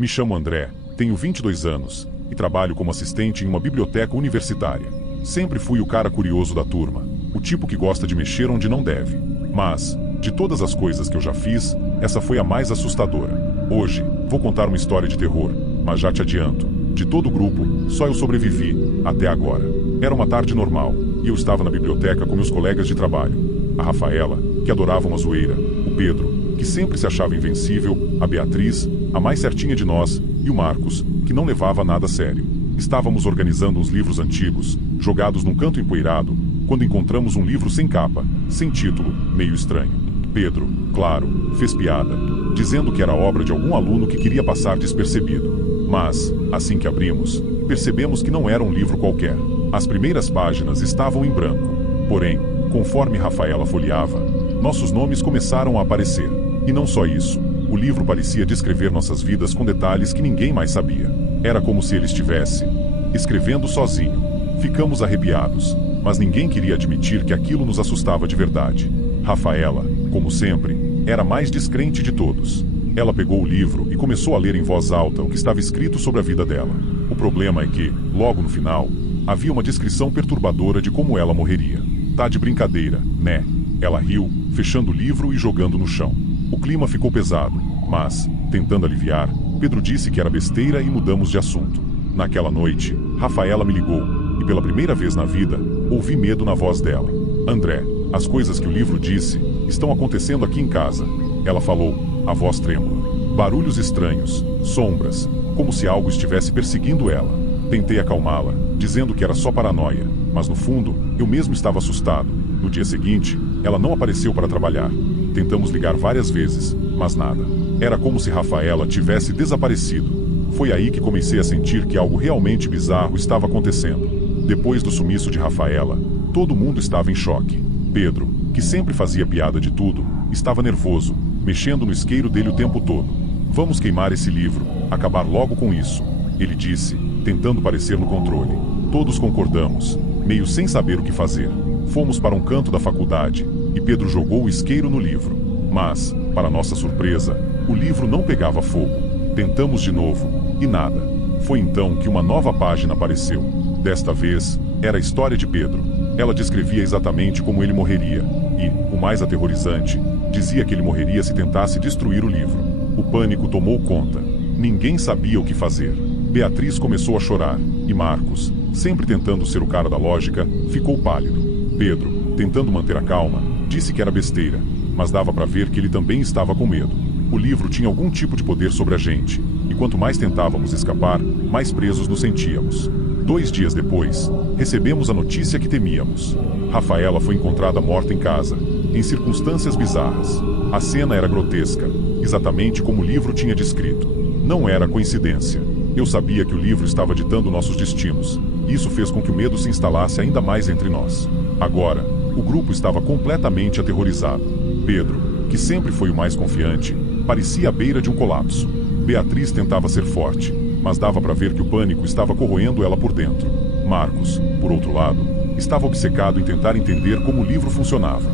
Me chamo André, tenho 22 anos e trabalho como assistente em uma biblioteca universitária. Sempre fui o cara curioso da turma, o tipo que gosta de mexer onde não deve. Mas, de todas as coisas que eu já fiz, essa foi a mais assustadora. Hoje, vou contar uma história de terror, mas já te adianto, de todo o grupo, só eu sobrevivi, até agora. Era uma tarde normal, e eu estava na biblioteca com meus colegas de trabalho. A Rafaela, que adorava uma zoeira, o Pedro, que sempre se achava invencível, a Beatriz, a mais certinha de nós, e o Marcos, que não levava nada a sério. Estávamos organizando uns livros antigos, jogados num canto empoeirado, quando encontramos um livro sem capa, sem título, meio estranho. Pedro, claro, fez piada, dizendo que era obra de algum aluno que queria passar despercebido. Mas, assim que abrimos, percebemos que não era um livro qualquer. As primeiras páginas estavam em branco. Porém, conforme Rafaela folheava, nossos nomes começaram a aparecer. E não só isso, o livro parecia descrever nossas vidas com detalhes que ninguém mais sabia. Era como se ele estivesse escrevendo sozinho. Ficamos arrepiados, mas ninguém queria admitir que aquilo nos assustava de verdade. Rafaela, como sempre, era a mais descrente de todos. Ela pegou o livro e começou a ler em voz alta o que estava escrito sobre a vida dela. O problema é que, logo no final, havia uma descrição perturbadora de como ela morreria. Tá de brincadeira, né? Ela riu, fechando o livro e jogando no chão. O clima ficou pesado, mas, tentando aliviar, Pedro disse que era besteira e mudamos de assunto. Naquela noite, Rafaela me ligou, e pela primeira vez na vida, ouvi medo na voz dela. André, as coisas que o livro disse estão acontecendo aqui em casa. Ela falou, a voz trêmula. Barulhos estranhos, sombras, como se algo estivesse perseguindo ela. Tentei acalmá-la, dizendo que era só paranoia, mas no fundo, eu mesmo estava assustado. No dia seguinte, ela não apareceu para trabalhar. Tentamos ligar várias vezes, mas nada. Era como se Rafaela tivesse desaparecido. Foi aí que comecei a sentir que algo realmente bizarro estava acontecendo. Depois do sumiço de Rafaela, todo mundo estava em choque. Pedro, que sempre fazia piada de tudo, estava nervoso, mexendo no isqueiro dele o tempo todo. Vamos queimar esse livro, acabar logo com isso, ele disse, tentando parecer no controle. Todos concordamos, meio sem saber o que fazer. Fomos para um canto da faculdade, e Pedro jogou o isqueiro no livro. Mas, para nossa surpresa, o livro não pegava fogo. Tentamos de novo, e nada. Foi então que uma nova página apareceu. Desta vez, era a história de Pedro. Ela descrevia exatamente como ele morreria, e, o mais aterrorizante, dizia que ele morreria se tentasse destruir o livro. O pânico tomou conta. Ninguém sabia o que fazer. Beatriz começou a chorar, e Marcos, sempre tentando ser o cara da lógica, ficou pálido. Pedro, tentando manter a calma, disse que era besteira, mas dava para ver que ele também estava com medo. O livro tinha algum tipo de poder sobre a gente, e quanto mais tentávamos escapar, mais presos nos sentíamos. 2 dias depois, recebemos a notícia que temíamos. Rafaela foi encontrada morta em casa, em circunstâncias bizarras. A cena era grotesca, exatamente como o livro tinha descrito. Não era coincidência. Eu sabia que o livro estava ditando nossos destinos, e isso fez com que o medo se instalasse ainda mais entre nós. Agora, o grupo estava completamente aterrorizado. Pedro, que sempre foi o mais confiante, parecia à beira de um colapso. Beatriz tentava ser forte, mas dava para ver que o pânico estava corroendo ela por dentro. Marcos, por outro lado, estava obcecado em tentar entender como o livro funcionava.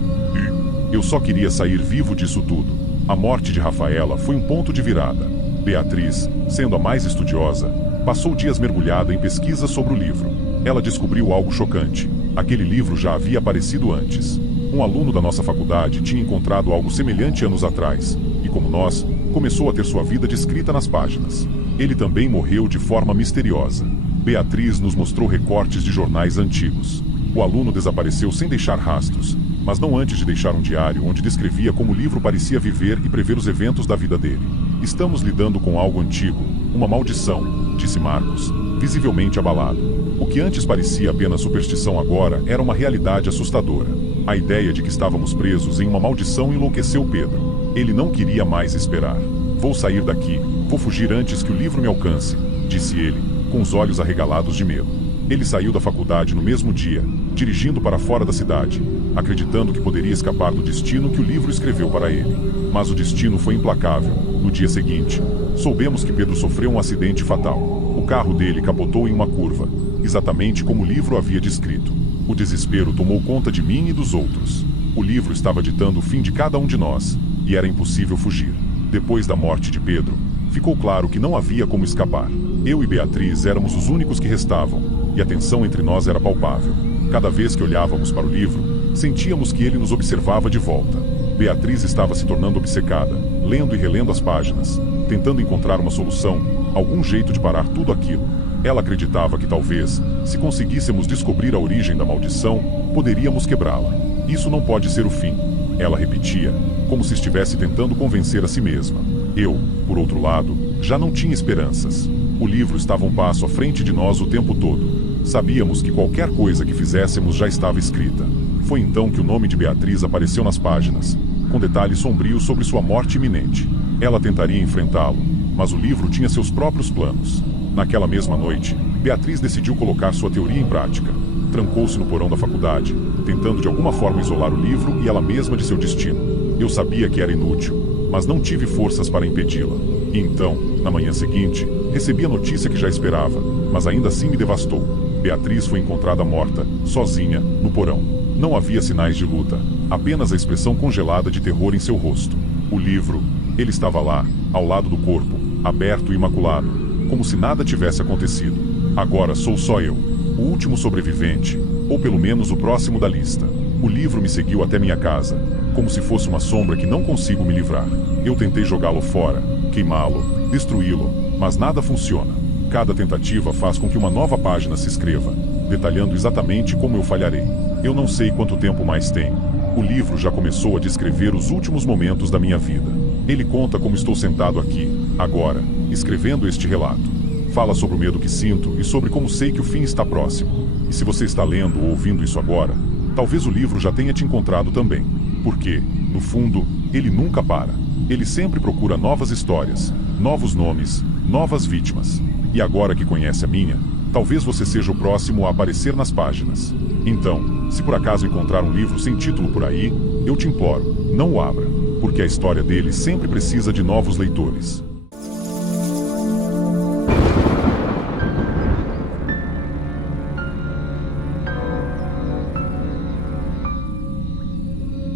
E eu só queria sair vivo disso tudo. A morte de Rafaela foi um ponto de virada. Beatriz, sendo a mais estudiosa, passou dias mergulhada em pesquisas sobre o livro. Ela descobriu algo chocante. Aquele livro já havia aparecido antes. Um aluno da nossa faculdade tinha encontrado algo semelhante anos atrás, e como nós, começou a ter sua vida descrita nas páginas. Ele também morreu de forma misteriosa. Beatriz nos mostrou recortes de jornais antigos. O aluno desapareceu sem deixar rastros, mas não antes de deixar um diário onde descrevia como o livro parecia viver e prever os eventos da vida dele. Estamos lidando com algo antigo, uma maldição, disse Marcos, visivelmente abalado. O que antes parecia apenas superstição agora era uma realidade assustadora. A ideia de que estávamos presos em uma maldição enlouqueceu Pedro. Ele não queria mais esperar. Vou sair daqui, vou fugir antes que o livro me alcance, disse ele, com os olhos arregalados de medo. Ele saiu da faculdade no mesmo dia, dirigindo para fora da cidade, acreditando que poderia escapar do destino que o livro escreveu para ele. Mas o destino foi implacável. No dia seguinte, soubemos que Pedro sofreu um acidente fatal. O carro dele capotou em uma curva, exatamente como o livro havia descrito. O desespero tomou conta de mim e dos outros. O livro estava ditando o fim de cada um de nós, e era impossível fugir. Depois da morte de Pedro, Ficou claro que não havia como escapar. Eu e Beatriz éramos os únicos que restavam, e a tensão entre nós era palpável. Cada vez que olhávamos para o livro, sentíamos que ele nos observava de volta. Beatriz estava se tornando obcecada, lendo e relendo as páginas, tentando encontrar uma solução, algum jeito de parar tudo aquilo. Ela acreditava que talvez, se conseguíssemos descobrir a origem da maldição, poderíamos quebrá-la. Isso não pode ser o fim. Ela repetia, como se estivesse tentando convencer a si mesma. Eu, por outro lado, já não tinha esperanças. O livro estava um passo à frente de nós o tempo todo. Sabíamos que qualquer coisa que fizéssemos já estava escrita. Foi então que o nome de Beatriz apareceu nas páginas, com detalhes sombrios sobre sua morte iminente. Ela tentaria enfrentá-lo, mas o livro tinha seus próprios planos. Naquela mesma noite, Beatriz decidiu colocar sua teoria em prática. Trancou-se no porão da faculdade, tentando de alguma forma isolar o livro e ela mesma de seu destino. Eu sabia que era inútil, mas não tive forças para impedi-la. E então, na manhã seguinte, recebi a notícia que já esperava, mas ainda assim me devastou. Beatriz foi encontrada morta, sozinha, no porão. Não havia sinais de luta, apenas a expressão congelada de terror em seu rosto. O livro, ele estava lá, ao lado do corpo, aberto e imaculado, como se nada tivesse acontecido. Agora sou só eu, o último sobrevivente, ou pelo menos o próximo da lista. O livro me seguiu até minha casa, como se fosse uma sombra que não consigo me livrar. Eu tentei jogá-lo fora, queimá-lo, destruí-lo, mas nada funciona. Cada tentativa faz com que uma nova página se escreva, detalhando exatamente como eu falharei. Eu não sei quanto tempo mais tenho. O livro já começou a descrever os últimos momentos da minha vida. Ele conta como estou sentado aqui, agora, escrevendo este relato. Fala sobre o medo que sinto e sobre como sei que o fim está próximo. E se você está lendo ou ouvindo isso agora, talvez o livro já tenha te encontrado também. Porque, no fundo, ele nunca para. Ele sempre procura novas histórias, novos nomes, novas vítimas. E agora que conhece a minha, talvez você seja o próximo a aparecer nas páginas. Então, se por acaso encontrar um livro sem título por aí, eu te imploro, não o abra, porque a história dele sempre precisa de novos leitores.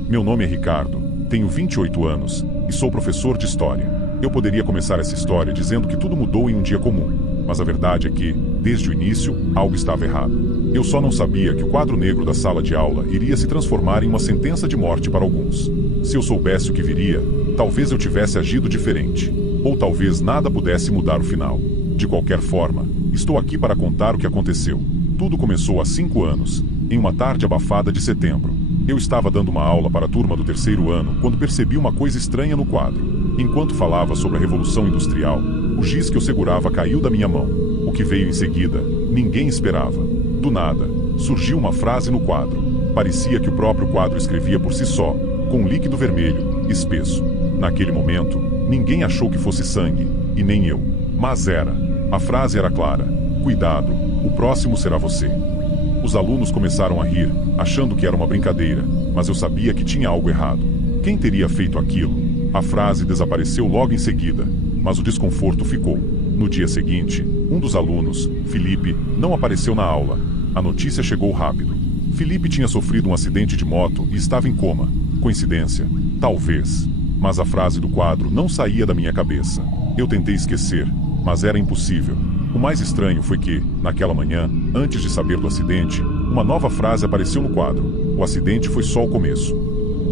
Meu nome é Ricardo, tenho 28 anos e sou professor de história. Eu poderia começar essa história dizendo que tudo mudou em um dia comum, mas a verdade é que, desde o início, algo estava errado. Eu só não sabia que o quadro negro da sala de aula iria se transformar em uma sentença de morte para alguns. Se eu soubesse o que viria, talvez eu tivesse agido diferente. Ou talvez nada pudesse mudar o final. De qualquer forma, estou aqui para contar o que aconteceu. Tudo começou há 5 anos, em uma tarde abafada de setembro. Eu estava dando uma aula para a turma do 3º ano quando percebi uma coisa estranha no quadro. Enquanto falava sobre a Revolução Industrial, o giz que eu segurava caiu da minha mão. O que veio em seguida, ninguém esperava. Do nada, surgiu uma frase no quadro. Parecia que o próprio quadro escrevia por si só, com um líquido vermelho, espesso. Naquele momento, ninguém achou que fosse sangue, e nem eu. Mas era. A frase era clara. Cuidado, o próximo será você. Os alunos começaram a rir, achando que era uma brincadeira, mas eu sabia que tinha algo errado. Quem teria feito aquilo? A frase desapareceu logo em seguida, mas o desconforto ficou. No dia seguinte, um dos alunos, Felipe, não apareceu na aula. A notícia chegou rápido. Felipe tinha sofrido um acidente de moto e estava em coma. Coincidência? Talvez. Mas a frase do quadro não saía da minha cabeça. Eu tentei esquecer, mas era impossível. O mais estranho foi que, naquela manhã, antes de saber do acidente, uma nova frase apareceu no quadro. O acidente foi só o começo.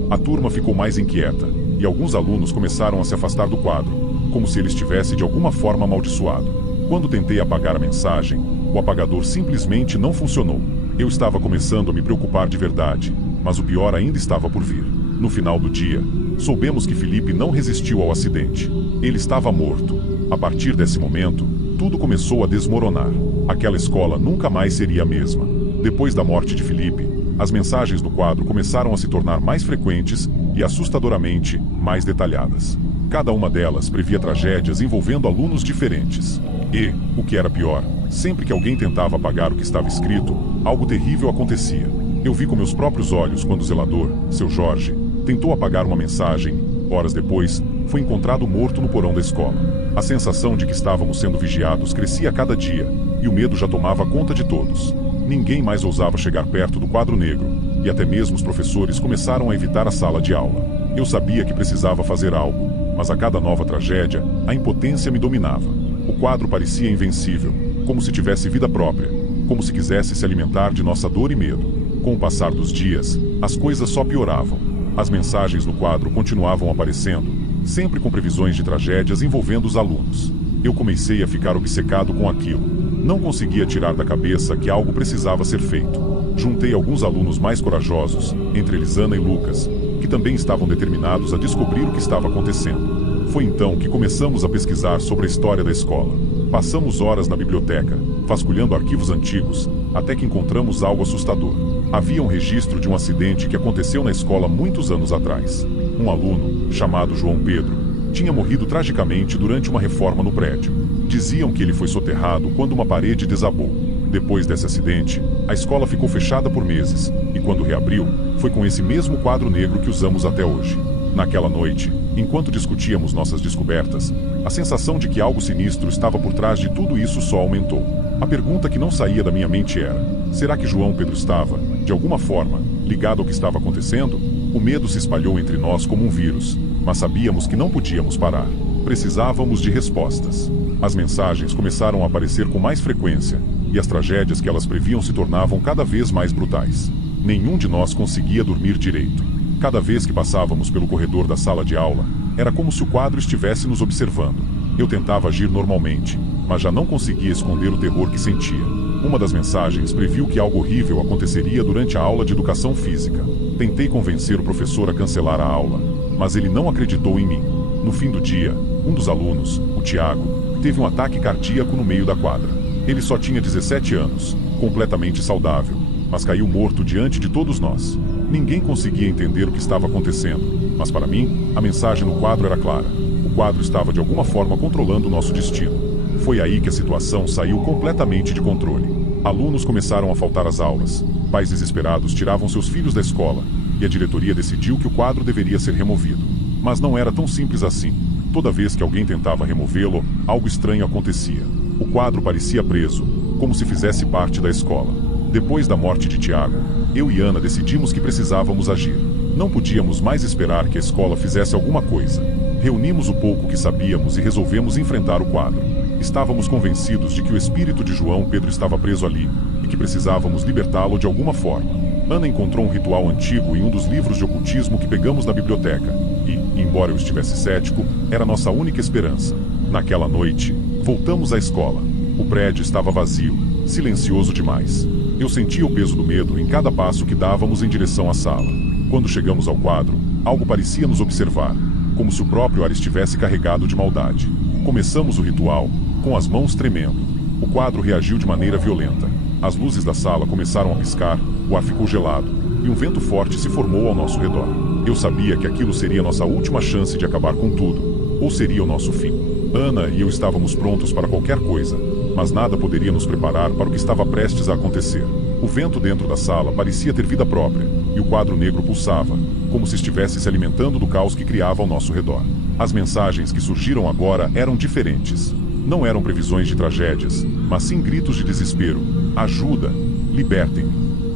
A turma ficou mais inquieta, e alguns alunos começaram a se afastar do quadro, como se ele estivesse de alguma forma amaldiçoado. Quando tentei apagar a mensagem, o apagador simplesmente não funcionou. Eu estava começando a me preocupar de verdade, mas o pior ainda estava por vir. No final do dia, soubemos que Felipe não resistiu ao acidente. Ele estava morto. A partir desse momento, tudo começou a desmoronar. Aquela escola nunca mais seria a mesma. Depois da morte de Felipe, as mensagens do quadro começaram a se tornar mais frequentes e assustadoramente mais detalhadas. Cada uma delas previa tragédias envolvendo alunos diferentes. E, o que era pior, sempre que alguém tentava apagar o que estava escrito, algo terrível acontecia. Eu vi com meus próprios olhos quando o zelador, seu Jorge, tentou apagar uma mensagem. Horas depois, foi encontrado morto no porão da escola. A sensação de que estávamos sendo vigiados crescia a cada dia, e o medo já tomava conta de todos. Ninguém mais ousava chegar perto do quadro negro, e até mesmo os professores começaram a evitar a sala de aula. Eu sabia que precisava fazer algo, mas a cada nova tragédia, a impotência me dominava. O quadro parecia invencível, como se tivesse vida própria, como se quisesse se alimentar de nossa dor e medo. Com o passar dos dias, as coisas só pioravam. As mensagens no quadro continuavam aparecendo, sempre com previsões de tragédias envolvendo os alunos. Eu comecei a ficar obcecado com aquilo. Não conseguia tirar da cabeça que algo precisava ser feito. Juntei alguns alunos mais corajosos, entre eles Ana e Lucas, que também estavam determinados a descobrir o que estava acontecendo. Foi então que começamos a pesquisar sobre a história da escola. Passamos horas na biblioteca, vasculhando arquivos antigos, até que encontramos algo assustador. Havia um registro de um acidente que aconteceu na escola muitos anos atrás. Um aluno, chamado João Pedro, tinha morrido tragicamente durante uma reforma no prédio. Diziam que ele foi soterrado quando uma parede desabou. Depois desse acidente, a escola ficou fechada por meses, e quando reabriu, foi com esse mesmo quadro negro que usamos até hoje. Naquela noite, enquanto discutíamos nossas descobertas, a sensação de que algo sinistro estava por trás de tudo isso só aumentou. A pergunta que não saía da minha mente era: será que João Pedro estava, de alguma forma, ligado ao que estava acontecendo? O medo se espalhou entre nós como um vírus, mas sabíamos que não podíamos parar. Precisávamos de respostas. As mensagens começaram a aparecer com mais frequência, e as tragédias que elas previam se tornavam cada vez mais brutais. Nenhum de nós conseguia dormir direito. Cada vez que passávamos pelo corredor da sala de aula, era como se o quadro estivesse nos observando. Eu tentava agir normalmente, mas já não conseguia esconder o terror que sentia. Uma das mensagens previu que algo horrível aconteceria durante a aula de educação física. Tentei convencer o professor a cancelar a aula, mas ele não acreditou em mim. No fim do dia, um dos alunos, o Tiago, teve um ataque cardíaco no meio da quadra. Ele só tinha 17 anos, completamente saudável, mas caiu morto diante de todos nós. Ninguém conseguia entender o que estava acontecendo, mas para mim, a mensagem no quadro era clara. O quadro estava de alguma forma controlando o nosso destino. Foi aí que a situação saiu completamente de controle. Alunos começaram a faltar às aulas, pais desesperados tiravam seus filhos da escola, e a diretoria decidiu que o quadro deveria ser removido. Mas não era tão simples assim. Toda vez que alguém tentava removê-lo, algo estranho acontecia. O quadro parecia preso, como se fizesse parte da escola. Depois da morte de Tiago, eu e Ana decidimos que precisávamos agir. Não podíamos mais esperar que a escola fizesse alguma coisa. Reunimos o pouco que sabíamos e resolvemos enfrentar o quadro. Estávamos convencidos de que o espírito de João Pedro estava preso ali, e que precisávamos libertá-lo de alguma forma. Ana encontrou um ritual antigo em um dos livros de ocultismo que pegamos na biblioteca, e, embora eu estivesse cético, era nossa única esperança. Naquela noite, voltamos à escola. O prédio estava vazio, silencioso demais. Eu sentia o peso do medo em cada passo que dávamos em direção à sala. Quando chegamos ao quadro, algo parecia nos observar, como se o próprio ar estivesse carregado de maldade. Começamos o ritual, com as mãos tremendo. O quadro reagiu de maneira violenta. As luzes da sala começaram a piscar, o ar ficou gelado, e um vento forte se formou ao nosso redor. Eu sabia que aquilo seria nossa última chance de acabar com tudo, ou seria o nosso fim. Ana e eu estávamos prontos para qualquer coisa, mas nada poderia nos preparar para o que estava prestes a acontecer. O vento dentro da sala parecia ter vida própria, e o quadro negro pulsava, como se estivesse se alimentando do caos que criava ao nosso redor. As mensagens que surgiram agora eram diferentes. Não eram previsões de tragédias, mas sim gritos de desespero. Ajuda! Libertem-me!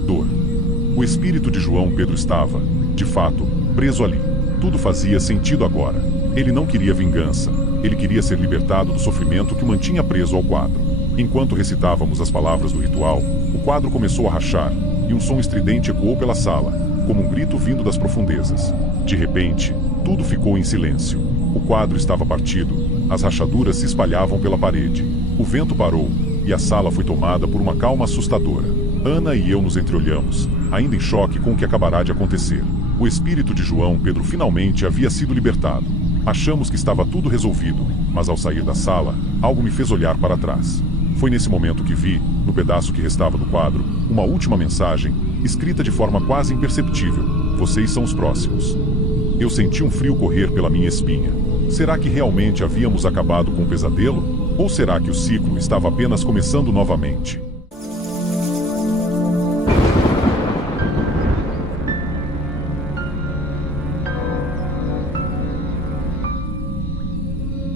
Dor! O espírito de João Pedro estava, de fato, preso ali. Tudo fazia sentido agora. Ele não queria vingança. Ele queria ser libertado do sofrimento que o mantinha preso ao quadro. Enquanto recitávamos as palavras do ritual, o quadro começou a rachar, e um som estridente ecoou pela sala, como um grito vindo das profundezas. De repente, tudo ficou em silêncio. O quadro estava partido, as rachaduras se espalhavam pela parede. O vento parou, e a sala foi tomada por uma calma assustadora. Ana e eu nos entreolhamos, ainda em choque com o que acabará de acontecer. O espírito de João Pedro finalmente havia sido libertado. Achamos que estava tudo resolvido, mas ao sair da sala, algo me fez olhar para trás. Foi nesse momento que vi, no pedaço que restava do quadro, uma última mensagem, escrita de forma quase imperceptível: "Vocês são os próximos." Eu senti um frio correr pela minha espinha. Será que realmente havíamos acabado com o pesadelo? Ou será que o ciclo estava apenas começando novamente?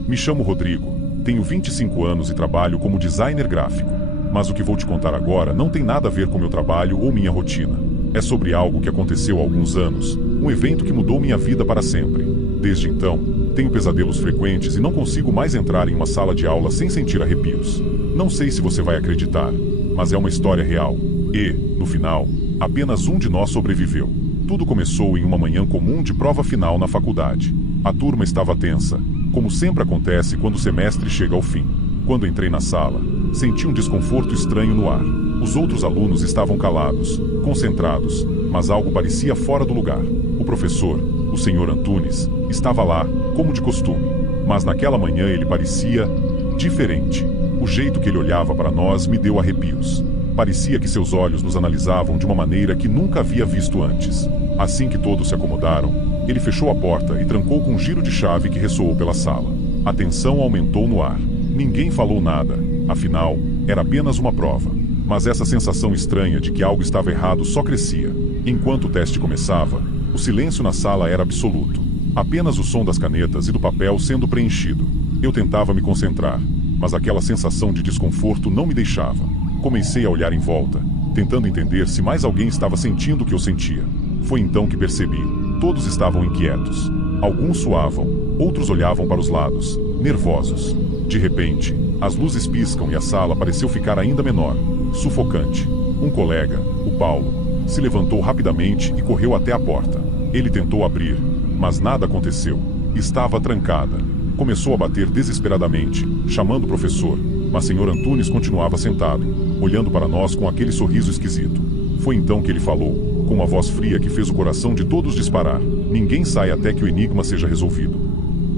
Me chamo Rodrigo, tenho 25 anos e trabalho como designer gráfico. Mas o que vou te contar agora não tem nada a ver com meu trabalho ou minha rotina. É sobre algo que aconteceu há alguns anos, um evento que mudou minha vida para sempre. Desde então, tenho pesadelos frequentes e não consigo mais entrar em uma sala de aula sem sentir arrepios. Não sei se você vai acreditar, mas é uma história real. E, no final, apenas um de nós sobreviveu. Tudo começou em uma manhã comum de prova final na faculdade. A turma estava tensa, como sempre acontece quando o semestre chega ao fim. Quando entrei na sala, senti um desconforto estranho no ar. Os outros alunos estavam calados, concentrados, mas algo parecia fora do lugar. O professor, o Sr. Antunes, estava lá, como de costume. Mas naquela manhã ele parecia diferente. O jeito que ele olhava para nós me deu arrepios. Parecia que seus olhos nos analisavam de uma maneira que nunca havia visto antes. Assim que todos se acomodaram, ele fechou a porta e trancou com um giro de chave que ressoou pela sala. A tensão aumentou no ar. Ninguém falou nada, afinal, era apenas uma prova. Mas essa sensação estranha de que algo estava errado só crescia. Enquanto o teste começava, o silêncio na sala era absoluto. Apenas o som das canetas e do papel sendo preenchido. Eu tentava me concentrar, mas aquela sensação de desconforto não me deixava. Comecei a olhar em volta, tentando entender se mais alguém estava sentindo o que eu sentia. Foi então que percebi. Todos estavam inquietos. Alguns suavam, outros olhavam para os lados, nervosos. De repente, as luzes piscam e a sala pareceu ficar ainda menor, sufocante. Um colega, o Paulo, se levantou rapidamente e correu até a porta. Ele tentou abrir, mas nada aconteceu. Estava trancada. Começou a bater desesperadamente, chamando o professor, mas Sr. Antunes continuava sentado, olhando para nós com aquele sorriso esquisito. Foi então que ele falou, com uma voz fria que fez o coração de todos disparar: ninguém sai até que o enigma seja resolvido.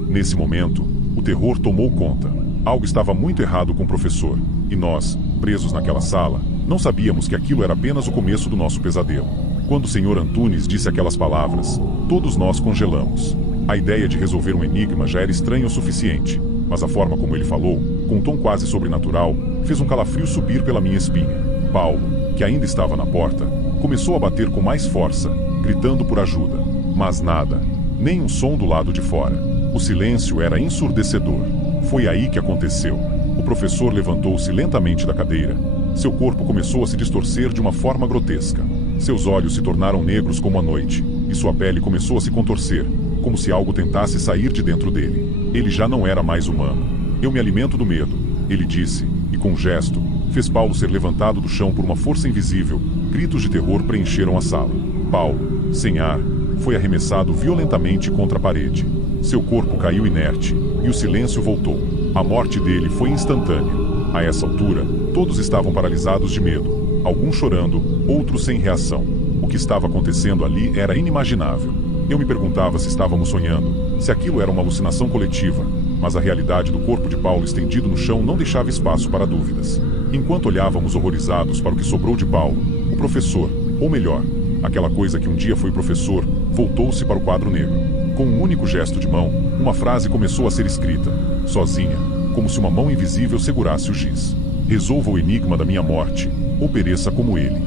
Nesse momento, o terror tomou conta. Algo estava muito errado com o professor, e nós, presos naquela sala, não sabíamos que aquilo era apenas o começo do nosso pesadelo. Quando o Sr. Antunes disse aquelas palavras, todos nós congelamos. A ideia de resolver um enigma já era estranha o suficiente, mas a forma como ele falou, com um tom quase sobrenatural, fez um calafrio subir pela minha espinha. Paulo, que ainda estava na porta, começou a bater com mais força, gritando por ajuda. Mas nada, nem um som do lado de fora. O silêncio era ensurdecedor. Foi aí que aconteceu. O professor levantou-se lentamente da cadeira. Seu corpo começou a se distorcer de uma forma grotesca. Seus olhos se tornaram negros como a noite, e sua pele começou a se contorcer, como se algo tentasse sair de dentro dele. Ele já não era mais humano. Eu me alimento do medo, ele disse, e com um gesto, fez Paulo ser levantado do chão por uma força invisível. Gritos de terror preencheram a sala. Paulo, sem ar, foi arremessado violentamente contra a parede. Seu corpo caiu inerte, e o silêncio voltou. A morte dele foi instantânea. A essa altura, todos estavam paralisados de medo, alguns chorando, outros sem reação. O que estava acontecendo ali era inimaginável. Eu me perguntava se estávamos sonhando, se aquilo era uma alucinação coletiva, mas a realidade do corpo de Paulo estendido no chão não deixava espaço para dúvidas. Enquanto olhávamos horrorizados para o que sobrou de Paulo, o professor, ou melhor, aquela coisa que um dia foi professor, voltou-se para o quadro negro. Com um único gesto de mão, uma frase começou a ser escrita, sozinha, como se uma mão invisível segurasse o giz. Resolva o enigma da minha morte, ou pereça como ele.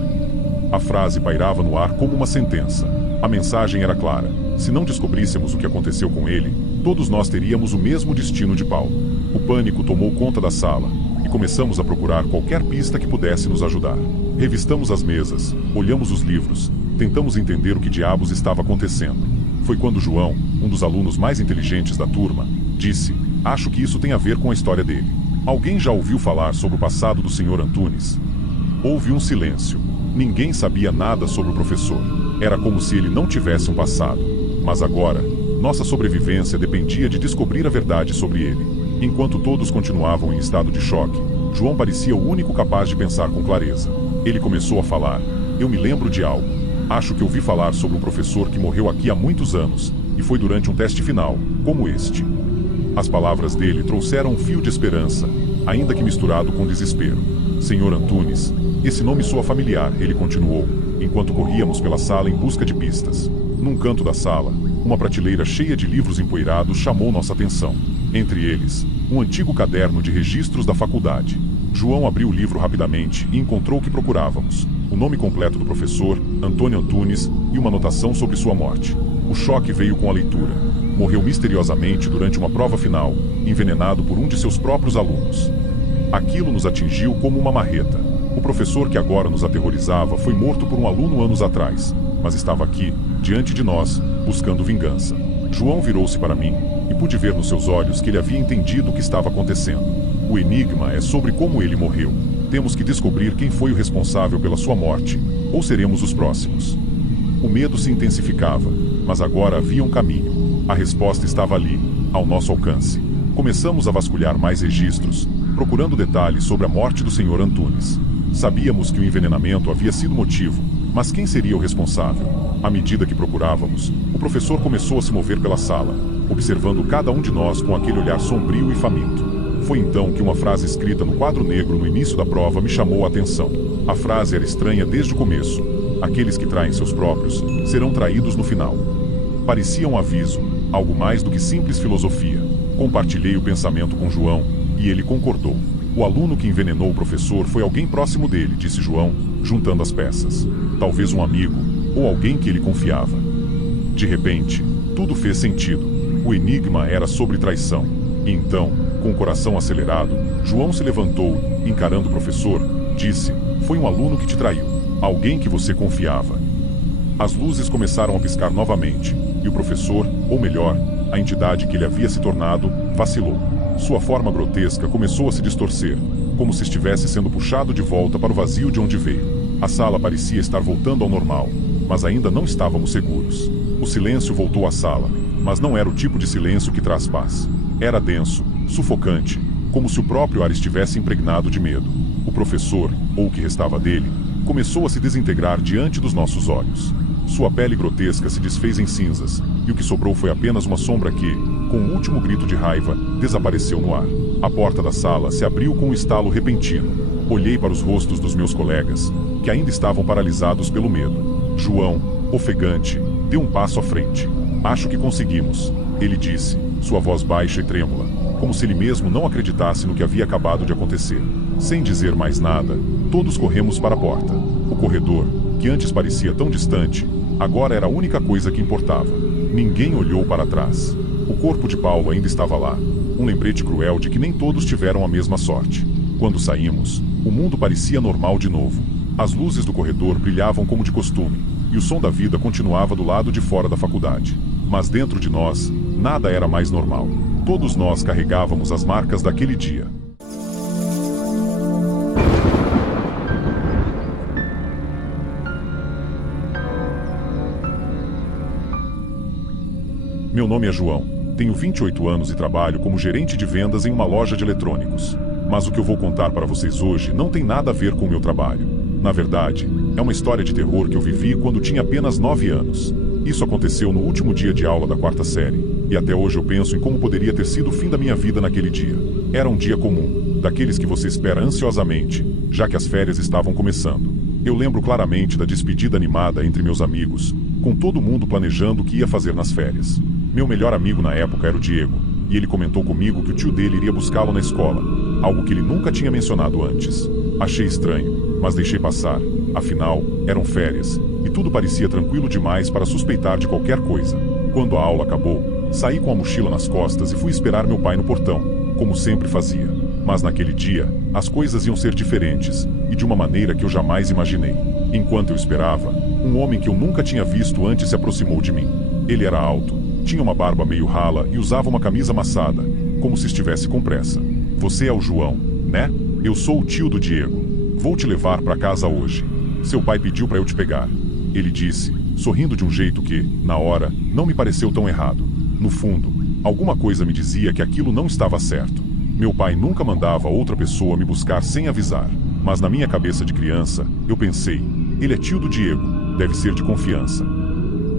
A frase pairava no ar como uma sentença. A mensagem era clara. Se não descobríssemos o que aconteceu com ele, todos nós teríamos o mesmo destino de Paulo. O pânico tomou conta da sala, e começamos a procurar qualquer pista que pudesse nos ajudar. Revistamos as mesas, olhamos os livros, tentamos entender o que diabos estava acontecendo. Foi quando João, um dos alunos mais inteligentes da turma, disse: acho que isso tem a ver com a história dele. Alguém já ouviu falar sobre o passado do Sr. Antunes? Houve um silêncio. Ninguém sabia nada sobre o professor. Era como se ele não tivesse um passado. Mas agora, nossa sobrevivência dependia de descobrir a verdade sobre ele. Enquanto todos continuavam em estado de choque, João parecia o único capaz de pensar com clareza. Ele começou a falar: eu me lembro de algo. Acho que ouvi falar sobre um professor que morreu aqui há muitos anos, e foi durante um teste final, como este. As palavras dele trouxeram um fio de esperança, ainda que misturado com desespero. Sr. Antunes, esse nome soa familiar, ele continuou, enquanto corríamos pela sala em busca de pistas. Num canto da sala, uma prateleira cheia de livros empoeirados chamou nossa atenção. Entre eles, um antigo caderno de registros da faculdade. João abriu o livro rapidamente e encontrou o que procurávamos: o nome completo do professor, Antônio Antunes, e uma anotação sobre sua morte. O choque veio com a leitura. Morreu misteriosamente durante uma prova final, envenenado por um de seus próprios alunos. Aquilo nos atingiu como uma marreta. O professor que agora nos aterrorizava foi morto por um aluno anos atrás, mas estava aqui, diante de nós, buscando vingança. João virou-se para mim, e pude ver nos seus olhos que ele havia entendido o que estava acontecendo. O enigma é sobre como ele morreu. Temos que descobrir quem foi o responsável pela sua morte, ou seremos os próximos. O medo se intensificava, mas agora havia um caminho. A resposta estava ali, ao nosso alcance. Começamos a vasculhar mais registros, procurando detalhes sobre a morte do Sr. Antunes. Sabíamos que o envenenamento havia sido motivo, mas quem seria o responsável? À medida que procurávamos, o professor começou a se mover pela sala, observando cada um de nós com aquele olhar sombrio e faminto. Foi então que uma frase escrita no quadro negro no início da prova me chamou a atenção. A frase era estranha desde o começo. Aqueles que traem seus próprios serão traídos no final. Parecia um aviso, algo mais do que simples filosofia. Compartilhei o pensamento com João, e ele concordou. O aluno que envenenou o professor foi alguém próximo dele, disse João, juntando as peças. Talvez um amigo, ou alguém que ele confiava. De repente, tudo fez sentido. O enigma era sobre traição. E então, com o coração acelerado, João se levantou, encarando o professor, disse: "Foi um aluno que te traiu. Alguém que você confiava." As luzes começaram a piscar novamente, e o professor, ou melhor, a entidade que ele havia se tornado, vacilou. Sua forma grotesca começou a se distorcer, como se estivesse sendo puxado de volta para o vazio de onde veio. A sala parecia estar voltando ao normal, mas ainda não estávamos seguros. O silêncio voltou à sala, mas não era o tipo de silêncio que traz paz. Era denso, sufocante, como se o próprio ar estivesse impregnado de medo. O professor, ou o que restava dele, começou a se desintegrar diante dos nossos olhos. Sua pele grotesca se desfez em cinzas, e o que sobrou foi apenas uma sombra que, com um último grito de raiva, desapareceu no ar. A porta da sala se abriu com um estalo repentino. Olhei para os rostos dos meus colegas, que ainda estavam paralisados pelo medo. João, ofegante, deu um passo à frente. "Acho que conseguimos", ele disse, sua voz baixa e trêmula, como se ele mesmo não acreditasse no que havia acabado de acontecer. Sem dizer mais nada, todos corremos para a porta. O corredor, que antes parecia tão distante, agora era a única coisa que importava. Ninguém olhou para trás. O corpo de Paulo ainda estava lá, um lembrete cruel de que nem todos tiveram a mesma sorte. Quando saímos, o mundo parecia normal de novo. As luzes do corredor brilhavam como de costume, e o som da vida continuava do lado de fora da faculdade. Mas dentro de nós, nada era mais normal. Todos nós carregávamos as marcas daquele dia. Meu nome é João, tenho 28 anos e trabalho como gerente de vendas em uma loja de eletrônicos. Mas o que eu vou contar para vocês hoje não tem nada a ver com o meu trabalho. Na verdade, é uma história de terror que eu vivi quando tinha apenas 9 anos. Isso aconteceu no último dia de aula da 4ª série, e até hoje eu penso em como poderia ter sido o fim da minha vida naquele dia. Era um dia comum, daqueles que você espera ansiosamente, já que as férias estavam começando. Eu lembro claramente da despedida animada entre meus amigos, com todo mundo planejando o que ia fazer nas férias. Meu melhor amigo na época era o Diego, e ele comentou comigo que o tio dele iria buscá-lo na escola, algo que ele nunca tinha mencionado antes. Achei estranho, mas deixei passar. Afinal, eram férias, e tudo parecia tranquilo demais para suspeitar de qualquer coisa. Quando a aula acabou, saí com a mochila nas costas e fui esperar meu pai no portão, como sempre fazia. Mas naquele dia, as coisas iam ser diferentes, e de uma maneira que eu jamais imaginei. Enquanto eu esperava, um homem que eu nunca tinha visto antes se aproximou de mim. Ele era alto, tinha uma barba meio rala e usava uma camisa amassada, como se estivesse com pressa. "Você é o João, né? Eu sou o tio do Diego. Vou te levar para casa hoje. Seu pai pediu para eu te pegar", ele disse, sorrindo de um jeito que, na hora, não me pareceu tão errado. No fundo, alguma coisa me dizia que aquilo não estava certo. Meu pai nunca mandava outra pessoa me buscar sem avisar. Mas na minha cabeça de criança, eu pensei, ele é tio do Diego, deve ser de confiança.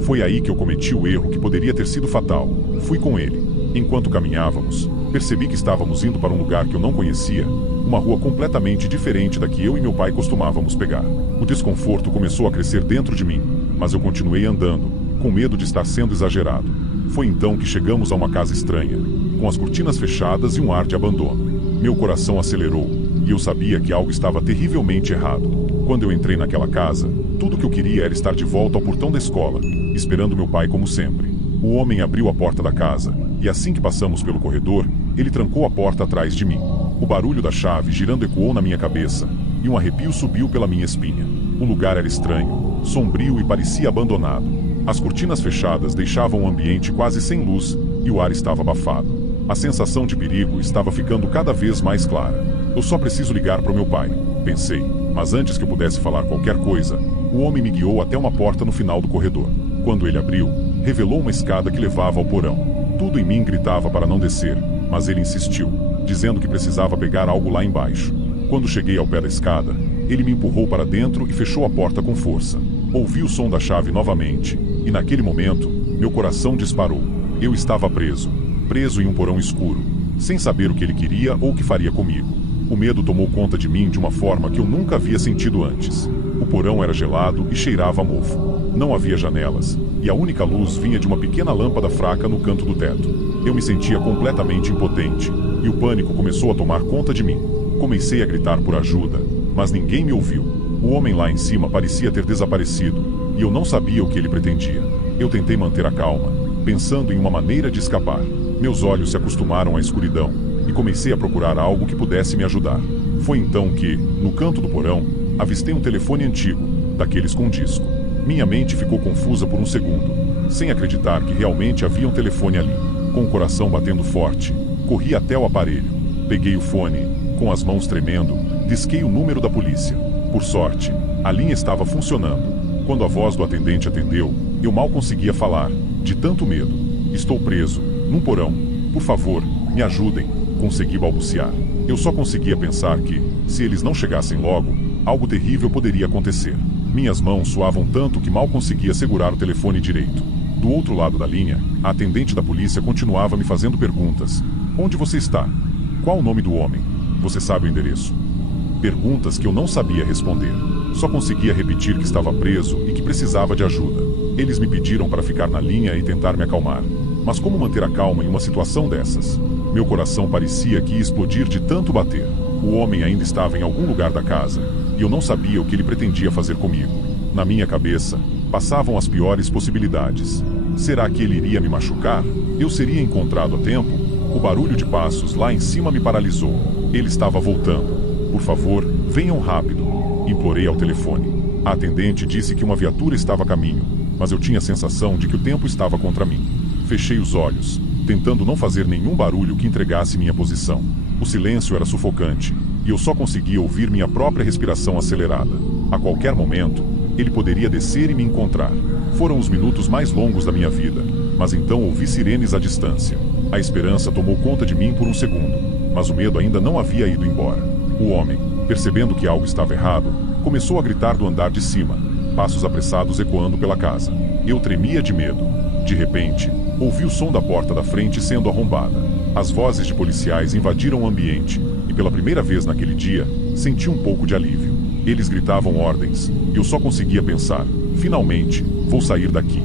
Foi aí que eu cometi o erro que poderia ter sido fatal. Fui com ele. Enquanto caminhávamos, percebi que estávamos indo para um lugar que eu não conhecia, uma rua completamente diferente da que eu e meu pai costumávamos pegar. O desconforto começou a crescer dentro de mim, mas eu continuei andando, com medo de estar sendo exagerado. Foi então que chegamos a uma casa estranha, com as cortinas fechadas e um ar de abandono. Meu coração acelerou, e eu sabia que algo estava terrivelmente errado. Quando eu entrei naquela casa, tudo que eu queria era estar de volta ao portão da escola, esperando meu pai como sempre. O homem abriu a porta da casa, e assim que passamos pelo corredor, ele trancou a porta atrás de mim. O barulho da chave girando ecoou na minha cabeça, e um arrepio subiu pela minha espinha. O lugar era estranho, sombrio e parecia abandonado. As cortinas fechadas deixavam o ambiente quase sem luz e o ar estava abafado. A sensação de perigo estava ficando cada vez mais clara. Eu só preciso ligar para o meu pai, pensei, mas antes que eu pudesse falar qualquer coisa, o homem me guiou até uma porta no final do corredor. Quando ele abriu, revelou uma escada que levava ao porão. Tudo em mim gritava para não descer, mas ele insistiu, dizendo que precisava pegar algo lá embaixo. Quando cheguei ao pé da escada, ele me empurrou para dentro e fechou a porta com força. Ouvi o som da chave novamente, e naquele momento, meu coração disparou. Eu estava preso em um porão escuro, sem saber o que ele queria ou o que faria comigo. O medo tomou conta de mim de uma forma que eu nunca havia sentido antes. O porão era gelado e cheirava a mofo. Não havia janelas, e a única luz vinha de uma pequena lâmpada fraca no canto do teto. Eu me sentia completamente impotente, e o pânico começou a tomar conta de mim. Comecei a gritar por ajuda, mas ninguém me ouviu. O homem lá em cima parecia ter desaparecido, e eu não sabia o que ele pretendia. Eu tentei manter a calma, pensando em uma maneira de escapar. Meus olhos se acostumaram à escuridão, e comecei a procurar algo que pudesse me ajudar. Foi então que, no canto do porão, avistei um telefone antigo, daqueles com disco. Minha mente ficou confusa por um segundo, sem acreditar que realmente havia um telefone ali. Com o coração batendo forte, corri até o aparelho. Peguei o fone, com as mãos tremendo, disquei o número da polícia. Por sorte, a linha estava funcionando. Quando a voz do atendente atendeu, eu mal conseguia falar, de tanto medo. Estou preso, num porão. Por favor, me ajudem. Consegui balbuciar. Eu só conseguia pensar que, se eles não chegassem logo, algo terrível poderia acontecer. Minhas mãos suavam tanto que mal conseguia segurar o telefone direito. Do outro lado da linha, a atendente da polícia continuava me fazendo perguntas. Onde você está? Qual o nome do homem? Você sabe o endereço? Perguntas que eu não sabia responder. Só conseguia repetir que estava preso e que precisava de ajuda. Eles me pediram para ficar na linha e tentar me acalmar. Mas como manter a calma em uma situação dessas? Meu coração parecia que ia explodir de tanto bater. O homem ainda estava em algum lugar da casa, e eu não sabia o que ele pretendia fazer comigo. Na minha cabeça, passavam as piores possibilidades. Será que ele iria me machucar? Eu seria encontrado a tempo? O barulho de passos lá em cima me paralisou. Ele estava voltando. Por favor, venham rápido. Implorei ao telefone. A atendente disse que uma viatura estava a caminho, mas eu tinha a sensação de que o tempo estava contra mim. Fechei os olhos, tentando não fazer nenhum barulho que entregasse minha posição. O silêncio era sufocante, e eu só conseguia ouvir minha própria respiração acelerada. A qualquer momento, ele poderia descer e me encontrar. Foram os minutos mais longos da minha vida, mas então ouvi sirenes à distância. A esperança tomou conta de mim por um segundo, mas o medo ainda não havia ido embora. O homem, percebendo que algo estava errado, começou a gritar do andar de cima, passos apressados ecoando pela casa. Eu tremia de medo. De repente, ouvi o som da porta da frente sendo arrombada. As vozes de policiais invadiram o ambiente, e pela primeira vez naquele dia, senti um pouco de alívio. Eles gritavam ordens, e eu só conseguia pensar: finalmente, vou sair daqui.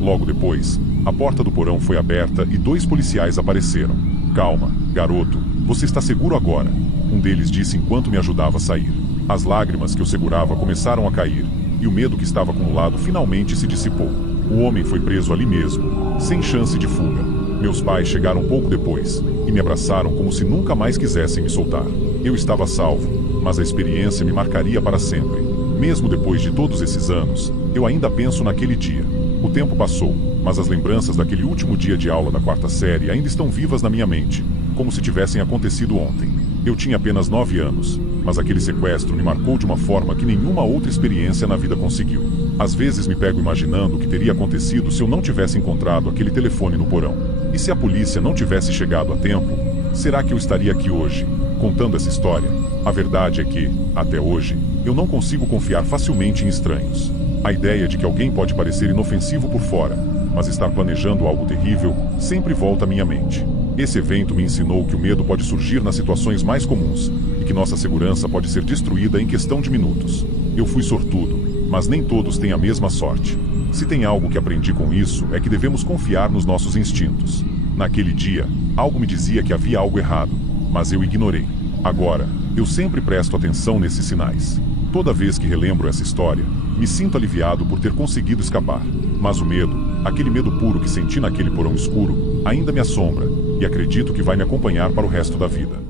Logo depois, a porta do porão foi aberta e 2 policiais apareceram. Calma, garoto, você está seguro agora, um deles disse enquanto me ajudava a sair. As lágrimas que eu segurava começaram a cair, e o medo que estava acumulado finalmente se dissipou. O homem foi preso ali mesmo, sem chance de fuga. Meus pais chegaram pouco depois, e me abraçaram como se nunca mais quisessem me soltar. Eu estava salvo, mas a experiência me marcaria para sempre. Mesmo depois de todos esses anos, eu ainda penso naquele dia. O tempo passou, mas as lembranças daquele último dia de aula da 4ª série ainda estão vivas na minha mente, como se tivessem acontecido ontem. Eu tinha apenas 9 anos, mas aquele sequestro me marcou de uma forma que nenhuma outra experiência na vida conseguiu. Às vezes me pego imaginando o que teria acontecido se eu não tivesse encontrado aquele telefone no porão. E se a polícia não tivesse chegado a tempo, será que eu estaria aqui hoje, contando essa história? A verdade é que, até hoje, eu não consigo confiar facilmente em estranhos. A ideia de que alguém pode parecer inofensivo por fora, mas estar planejando algo terrível, sempre volta à minha mente. Esse evento me ensinou que o medo pode surgir nas situações mais comuns, e que nossa segurança pode ser destruída em questão de minutos. Eu fui sortudo, mas nem todos têm a mesma sorte. Se tem algo que aprendi com isso, é que devemos confiar nos nossos instintos. Naquele dia, algo me dizia que havia algo errado, mas eu ignorei. Agora, eu sempre presto atenção nesses sinais. Toda vez que relembro essa história, me sinto aliviado por ter conseguido escapar. Mas o medo, aquele medo puro que senti naquele porão escuro, ainda me assombra, e acredito que vai me acompanhar para o resto da vida.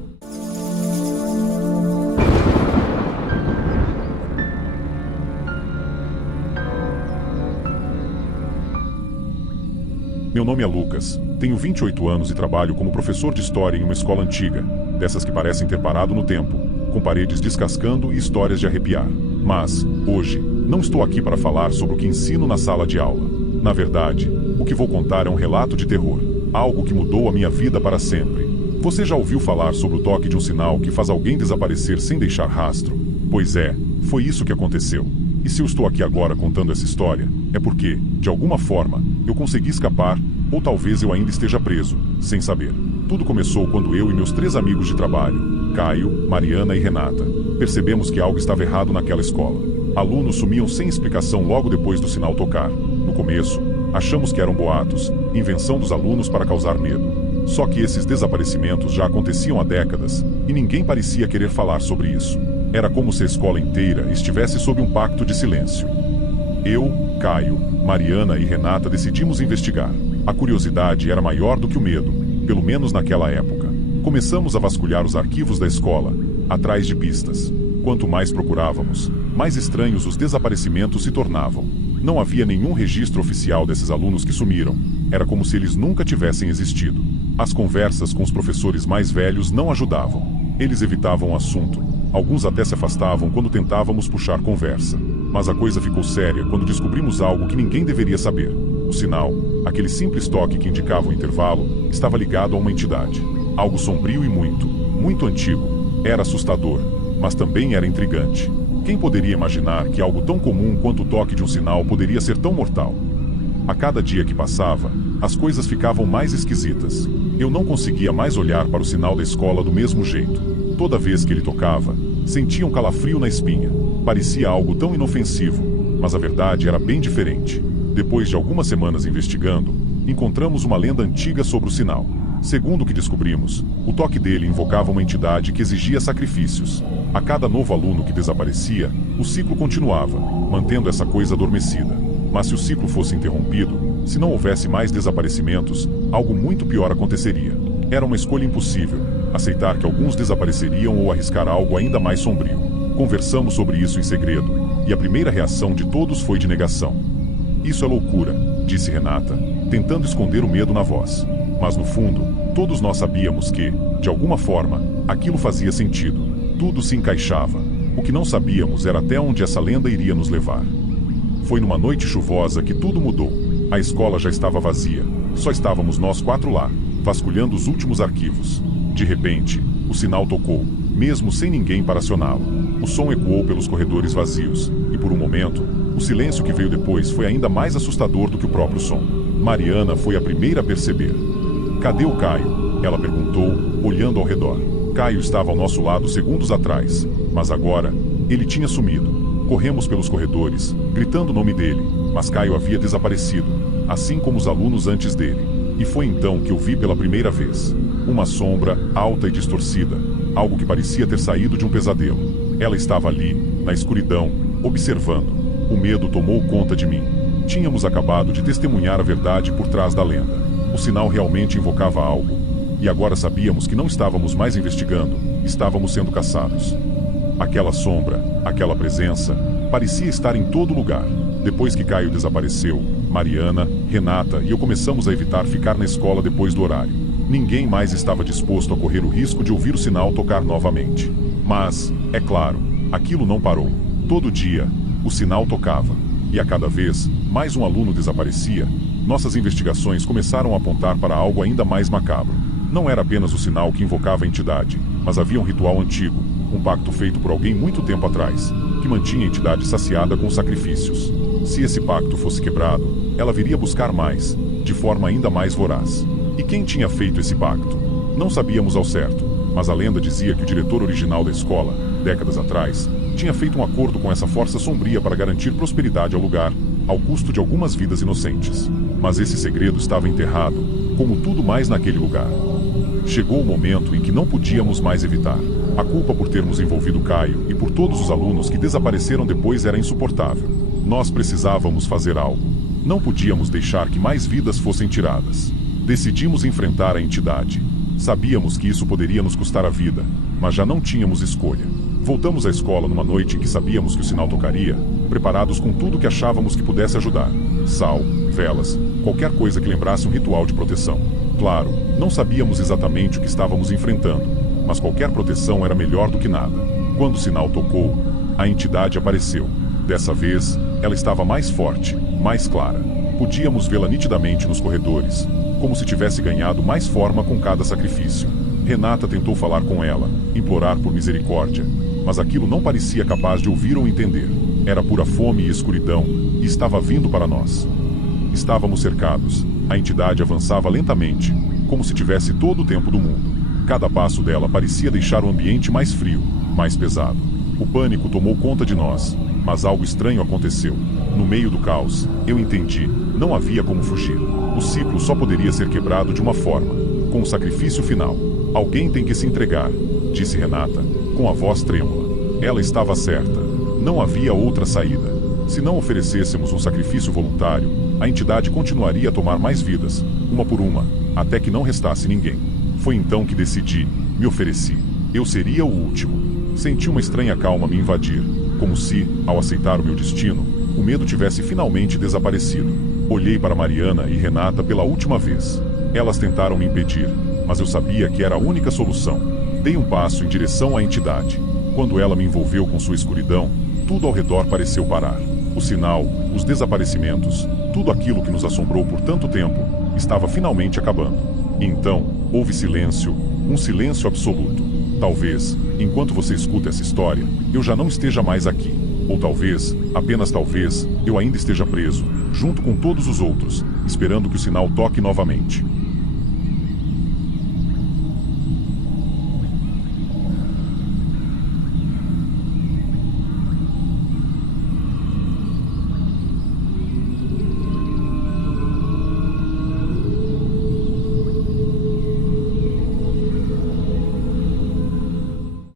Meu nome é Lucas, tenho 28 anos e trabalho como professor de história em uma escola antiga, dessas que parecem ter parado no tempo, com paredes descascando e histórias de arrepiar. Mas, hoje, não estou aqui para falar sobre o que ensino na sala de aula. Na verdade, o que vou contar é um relato de terror, algo que mudou a minha vida para sempre. Você já ouviu falar sobre o toque de um sinal que faz alguém desaparecer sem deixar rastro? Pois é, foi isso que aconteceu. E se eu estou aqui agora contando essa história, é porque, de alguma forma, eu consegui escapar, ou talvez eu ainda esteja preso, sem saber. Tudo começou quando eu e meus 3 amigos de trabalho, Caio, Mariana e Renata, percebemos que algo estava errado naquela escola. Alunos sumiam sem explicação logo depois do sinal tocar. No começo, achamos que eram boatos, invenção dos alunos para causar medo. Só que esses desaparecimentos já aconteciam há décadas, e ninguém parecia querer falar sobre isso. Era como se a escola inteira estivesse sob um pacto de silêncio. Eu, Caio, Mariana e Renata decidimos investigar. A curiosidade era maior do que o medo, pelo menos naquela época. Começamos a vasculhar os arquivos da escola, atrás de pistas. Quanto mais procurávamos, mais estranhos os desaparecimentos se tornavam. Não havia nenhum registro oficial desses alunos que sumiram. Era como se eles nunca tivessem existido. As conversas com os professores mais velhos não ajudavam. Eles evitavam o assunto. Alguns até se afastavam quando tentávamos puxar conversa. Mas a coisa ficou séria quando descobrimos algo que ninguém deveria saber. O sinal, aquele simples toque que indicava o intervalo, estava ligado a uma entidade. Algo sombrio e muito antigo. Era assustador, mas também era intrigante. Quem poderia imaginar que algo tão comum quanto o toque de um sinal poderia ser tão mortal? A cada dia que passava, as coisas ficavam mais esquisitas. Eu não conseguia mais olhar para o sinal da escola do mesmo jeito. Toda vez que ele tocava, sentia um calafrio na espinha. Parecia algo tão inofensivo, mas a verdade era bem diferente. Depois de algumas semanas investigando, encontramos uma lenda antiga sobre o sinal. Segundo o que descobrimos, o toque dele invocava uma entidade que exigia sacrifícios. A cada novo aluno que desaparecia, o ciclo continuava, mantendo essa coisa adormecida. Mas se o ciclo fosse interrompido, se não houvesse mais desaparecimentos, algo muito pior aconteceria. Era uma escolha impossível, aceitar que alguns desapareceriam ou arriscar algo ainda mais sombrio. Conversamos sobre isso em segredo, e a primeira reação de todos foi de negação. Isso é loucura, disse Renata, tentando esconder o medo na voz. Mas no fundo, todos nós sabíamos que, de alguma forma, aquilo fazia sentido. Tudo se encaixava. O que não sabíamos era até onde essa lenda iria nos levar. Foi numa noite chuvosa que tudo mudou. A escola já estava vazia. Só estávamos nós 4 lá, vasculhando os últimos arquivos. De repente, o sinal tocou, mesmo sem ninguém para acioná-lo. O som ecoou pelos corredores vazios, e por um momento, o silêncio que veio depois foi ainda mais assustador do que o próprio som. Mariana foi a primeira a perceber. "Cadê o Caio?" ela perguntou, olhando ao redor. Caio estava ao nosso lado segundos atrás, mas agora, ele tinha sumido. Corremos pelos corredores, gritando o nome dele, mas Caio havia desaparecido, assim como os alunos antes dele. E foi então que o vi pela primeira vez. Uma sombra, alta e distorcida, algo que parecia ter saído de um pesadelo. Ela estava ali, na escuridão, observando. O medo tomou conta de mim. Tínhamos acabado de testemunhar a verdade por trás da lenda. O sinal realmente invocava algo. E agora sabíamos que não estávamos mais investigando, estávamos sendo caçados. Aquela sombra, aquela presença, parecia estar em todo lugar. Depois que Caio desapareceu, Mariana, Renata e eu começamos a evitar ficar na escola depois do horário. Ninguém mais estava disposto a correr o risco de ouvir o sinal tocar novamente. Mas, é claro, aquilo não parou. Todo dia, o sinal tocava. E a cada vez, mais um aluno desaparecia. Nossas investigações começaram a apontar para algo ainda mais macabro. Não era apenas o sinal que invocava a entidade, mas havia um ritual antigo, um pacto feito por alguém muito tempo atrás, que mantinha a entidade saciada com sacrifícios. Se esse pacto fosse quebrado, ela viria buscar mais, de forma ainda mais voraz. E quem tinha feito esse pacto? Não sabíamos ao certo, mas a lenda dizia que o diretor original da escola, décadas atrás, tinha feito um acordo com essa força sombria para garantir prosperidade ao lugar, ao custo de algumas vidas inocentes. Mas esse segredo estava enterrado, como tudo mais naquele lugar. Chegou o momento em que não podíamos mais evitar. A culpa por termos envolvido Caio e por todos os alunos que desapareceram depois era insuportável. Nós precisávamos fazer algo. Não podíamos deixar que mais vidas fossem tiradas. Decidimos enfrentar a entidade. Sabíamos que isso poderia nos custar a vida, mas já não tínhamos escolha. Voltamos à escola numa noite em que sabíamos que o sinal tocaria, preparados com tudo que achávamos que pudesse ajudar: sal, velas, qualquer coisa que lembrasse um ritual de proteção. Claro, não sabíamos exatamente o que estávamos enfrentando, mas qualquer proteção era melhor do que nada. Quando o sinal tocou, a entidade apareceu. Dessa vez, ela estava mais forte, mais clara. Podíamos vê-la nitidamente nos corredores, como se tivesse ganhado mais forma com cada sacrifício. Renata tentou falar com ela, implorar por misericórdia, mas aquilo não parecia capaz de ouvir ou entender. Era pura fome e escuridão, e estava vindo para nós. Estávamos cercados. A entidade avançava lentamente, como se tivesse todo o tempo do mundo. Cada passo dela parecia deixar o ambiente mais frio, mais pesado. O pânico tomou conta de nós, mas algo estranho aconteceu. No meio do caos, eu entendi, não havia como fugir. O ciclo só poderia ser quebrado de uma forma, com o sacrifício final. Alguém tem que se entregar, disse Renata, com a voz trêmula. Ela estava certa. Não havia outra saída. Se não oferecêssemos um sacrifício voluntário, a entidade continuaria a tomar mais vidas, uma por uma, até que não restasse ninguém. Foi então que decidi, me ofereci. Eu seria o último. Senti uma estranha calma me invadir, como se, ao aceitar o meu destino, o medo tivesse finalmente desaparecido. Olhei para Mariana e Renata pela última vez. Elas tentaram me impedir, mas eu sabia que era a única solução. Dei um passo em direção à entidade. Quando ela me envolveu com sua escuridão, tudo ao redor pareceu parar. O sinal, os desaparecimentos, tudo aquilo que nos assombrou por tanto tempo, estava finalmente acabando. E então, houve silêncio, um silêncio absoluto. Talvez, enquanto você escuta essa história, eu já não esteja mais aqui. Ou talvez, apenas talvez, eu ainda esteja preso, junto com todos os outros, esperando que o sinal toque novamente.